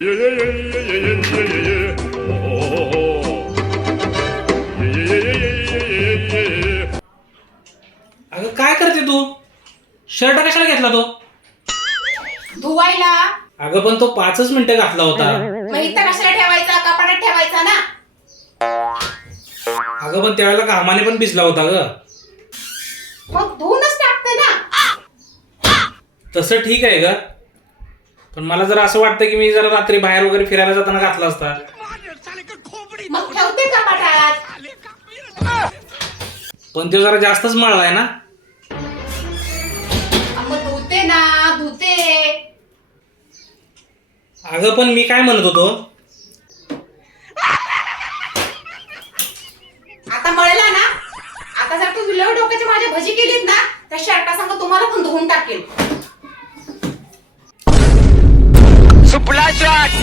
अगं काय करते तू? शर्ट कशाला घेतला तो? धुवायला. अगं पण तो पाचच मिनिटं घातला होता. मग इथं कशाला ठेवायचा? कपाटात ठेवायचा ना. अगं पण त्यावेळेला घामाने पण भिजला होता ग. मग धुवूनच टाकते ना. तसं ठीक आहे ग. पण मला जर असं वाटतं की मी जरा रात्री बाहेर वगैरे फिरायला जाताना घातला असता. मग ठेवते कपाटात पण तो जरा जास्तच मळलाय ना? मग धुते ना धुते. अगं पण मी काय म्हणत होतो? आता मळला ना? आता जर तू विलव डोक्याची माझ्या भजी केलीत ना त्या शर्टा सांग तुम्हाला पण धुवून टाकेल. কন্ট্রাক্ট